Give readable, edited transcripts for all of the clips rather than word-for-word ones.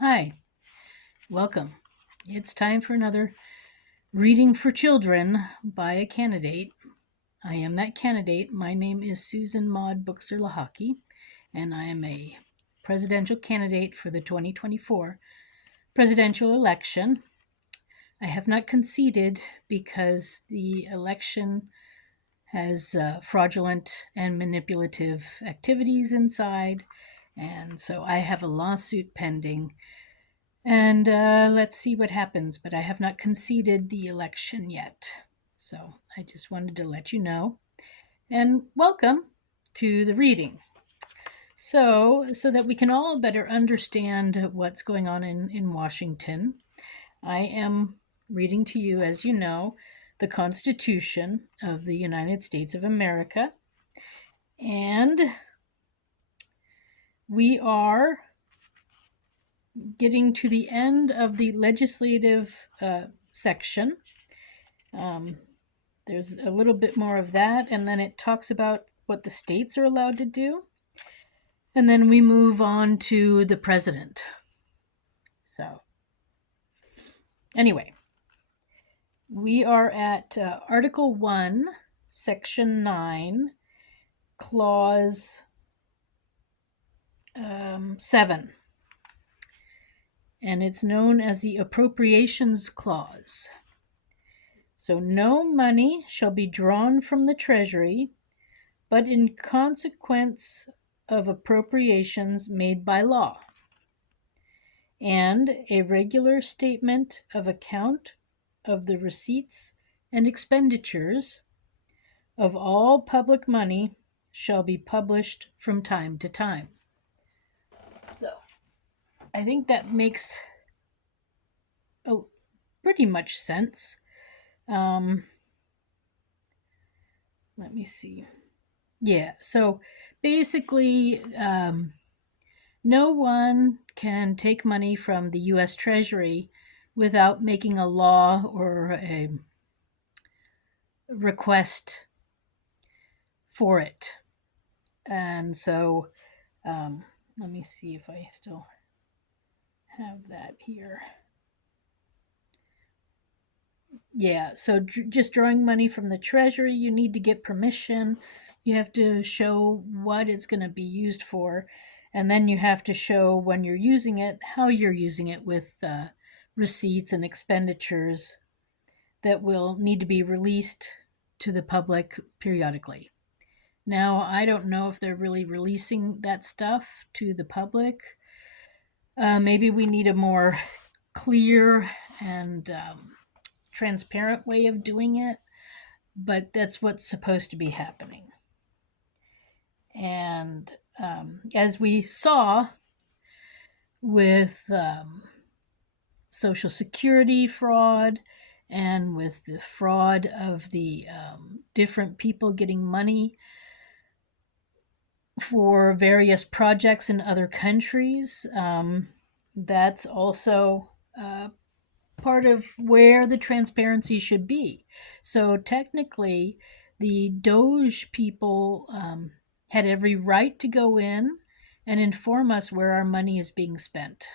Hi, welcome. It's time for another reading for children by a candidate. I am that candidate. My name is Susan Maude Buchser-Lochocki, and I am a presidential candidate for the 2024 presidential election. I have not conceded because the election has fraudulent and manipulative activities inside, and so I have a lawsuit pending. And let's see what happens. But I have not conceded the election yet. So I just wanted to let you know. And welcome to the reading. So that we can all better understand what's going on in Washington, I am reading to you, as you know, the Constitution of the United States of America. And we are getting to the end of the legislative section. Um, there's a little bit more of that, and then it talks about what the states are allowed to do. And then we move on to the president. So, anyway, we are at Article 1, Section 9, Clause 7. And it's known as the Appropriations Clause. So, no money shall be drawn from the Treasury, but in consequence of appropriations made by law, and a regular statement of account of the receipts and expenditures of all public money shall be published from time to time. So, I think that makes pretty much sense. Let me see. Yeah, so basically, no one can take money from the U.S. Treasury without making a law or a request for it. And so, let me see if I still have that here. Yeah, so just drawing money from the Treasury, you need to get permission. You have to show what it's going to be used for. And then you have to show when you're using it, how you're using it with receipts and expenditures that will need to be released to the public periodically. Now, I don't know if they're really releasing that stuff to the public. Maybe we need a more clear and transparent way of doing it, but that's what's supposed to be happening. And as we saw with Social Security fraud and with the fraud of the different people getting money for various projects in other countries, that's also part of where the transparency should be. So technically, the Doge people had every right to go in and inform us where our money is being spent.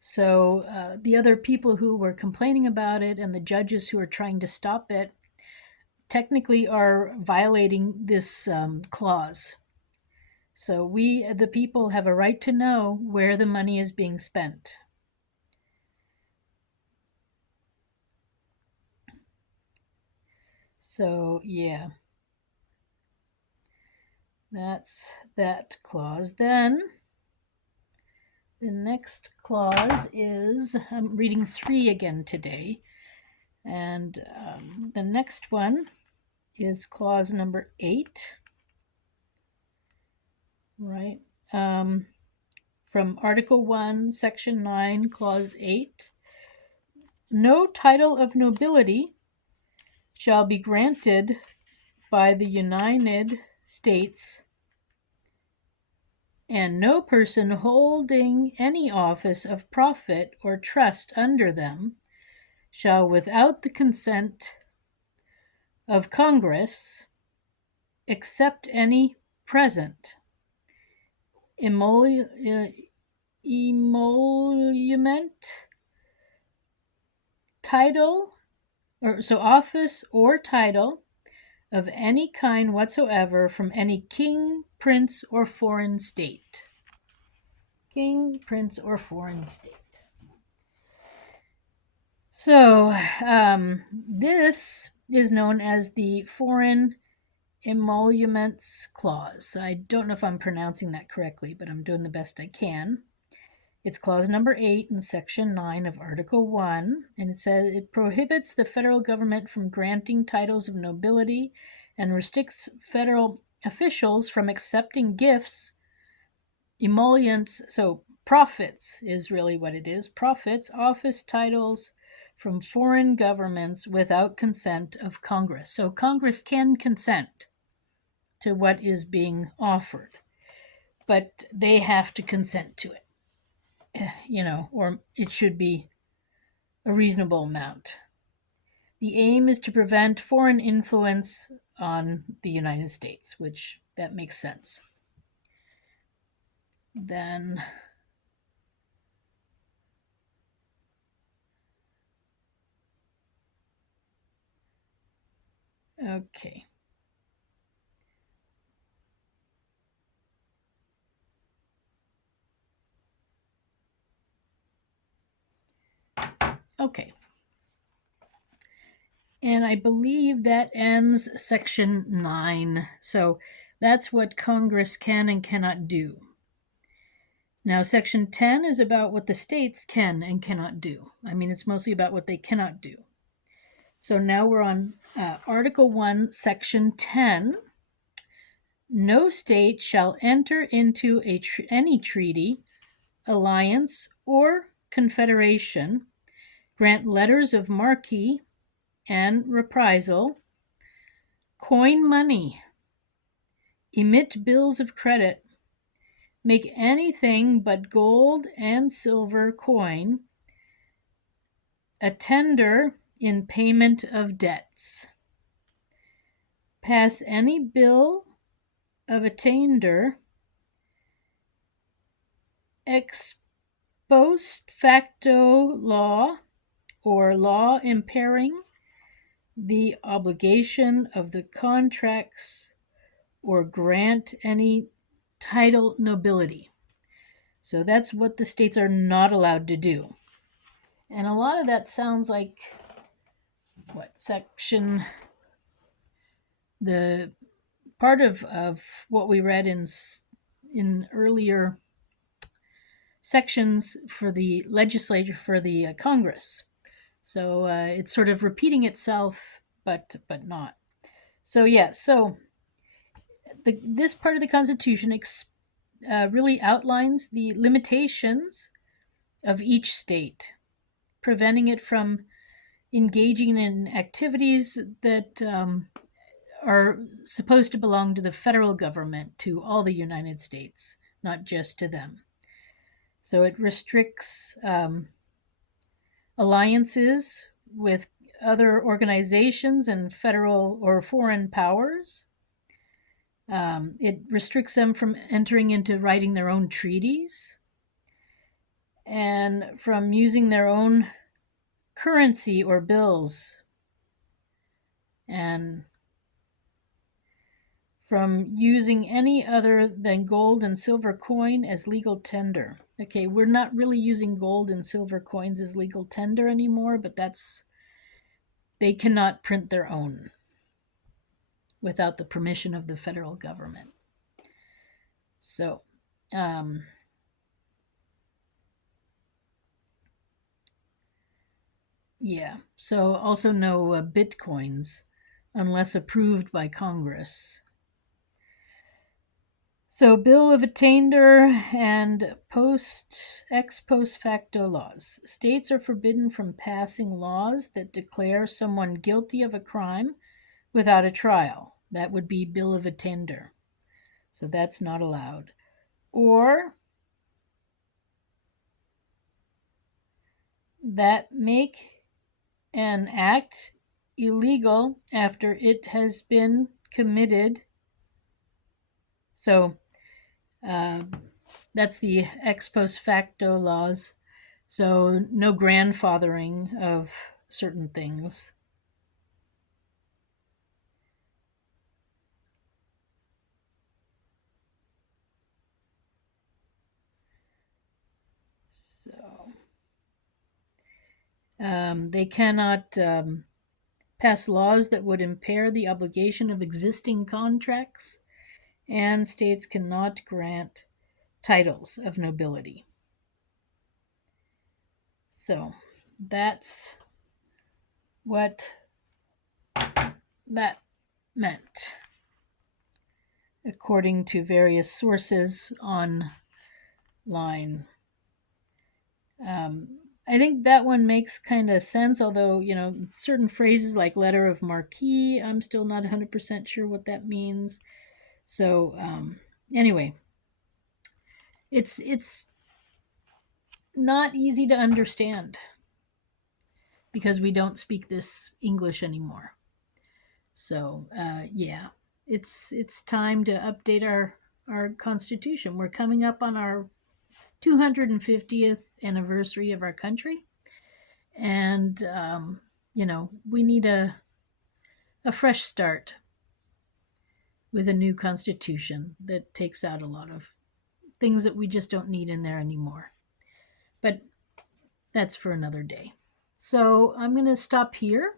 So the other people who were complaining about it and the judges who are trying to stop it technically are violating this clause. So we, the people, have a right to know where the money is being spent. So, yeah, that's that clause. Then the next clause is, I'm reading 3 again today, and the next one is clause number 8, right? From Article 1, Section 9, Clause 8. No title of nobility shall be granted by the United States, and no person holding any office of profit or trust under them shall, without the consent of Congress, accept any present, emolument, title, office or title of any kind whatsoever from any king, prince, or foreign state. King, prince, or foreign state. So this is known as the Foreign Emoluments Clause. I don't know if I'm pronouncing that correctly, but I'm doing the best I can. It's clause number 8 in section 9 of Article 1, and it says it prohibits the federal government from granting titles of nobility and restricts federal officials from accepting gifts, emoluments, so profits is really what it is, profits, office titles from foreign governments without consent of Congress. So Congress can consent to what is being offered, but they have to consent to it. Or it should be a reasonable amount. The aim is to prevent foreign influence on the United States, which that makes sense. Then, okay. Okay. And I believe that ends section 9. So that's what Congress can and cannot do. Now, section 10 is about what the states can and cannot do. I mean, it's mostly about what they cannot do. So now we're on Article 1, section 10. No state shall enter into any treaty, alliance, or confederation, grant letters of marque and reprisal, coin money, emit bills of credit, make anything but gold and silver coin, a tender in payment of debts, pass any bill of attainder, ex post facto law or law impairing the obligation of the contracts, or grant any title nobility. So that's what the states are not allowed to do. And a lot of that sounds like what section, the part of what we read in earlier sections for the legislature, for the Congress. So it's sort of repeating itself, but not. So this part of the Constitution really outlines the limitations of each state, preventing it from engaging in activities that are supposed to belong to the federal government, to all the United States, not just to them. So it restricts alliances with other organizations and federal or foreign powers. It restricts them from entering into writing their own treaties and from using their own currency or bills, and from using any other than gold and silver coin as legal tender. Okay, we're not really using gold and silver coins as legal tender anymore, but they cannot print their own without the permission of the federal government. So, so also no bitcoins unless approved by Congress. So, bill of attainder and ex post facto laws. States are forbidden from passing laws that declare someone guilty of a crime without a trial. That would be bill of attainder. So that's not allowed. Or that make an act illegal after it has been committed. So That's the ex post facto laws. So no grandfathering of certain things. So they cannot pass laws that would impair the obligation of existing contracts, and states cannot grant titles of nobility. So that's what that meant, according to various sources online. I think that one makes kind of sense, although, certain phrases like letter of marquis, I'm still not 100% sure what that means. So, anyway, it's not easy to understand because we don't speak this English anymore. So, yeah, it's time to update our Constitution. We're coming up on our 250th anniversary of our country, and we need a fresh start with a new Constitution that takes out a lot of things that we just don't need in there anymore. But that's for another day. So I'm going to stop here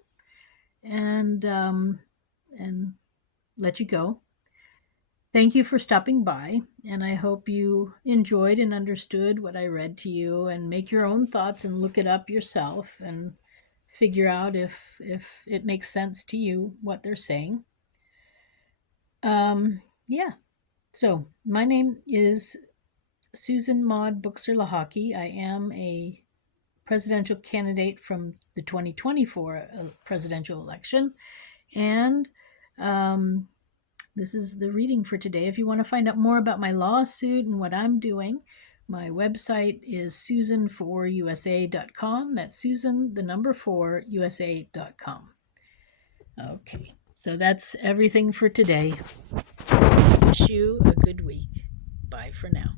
and let you go. Thank you for stopping by, and I hope you enjoyed and understood what I read to you, and make your own thoughts and look it up yourself and figure out if it makes sense to you what they're saying. Yeah. So my name is Susan Maude Buchser-Lochocki. I am a presidential candidate from the 2024 presidential election, and this is the reading for today. If you want to find out more about my lawsuit and what I'm doing, my website is susan4usa.com. That's Susan, the number 4usa.com. Okay, so that's everything for today. Wish you a good week. Bye for now.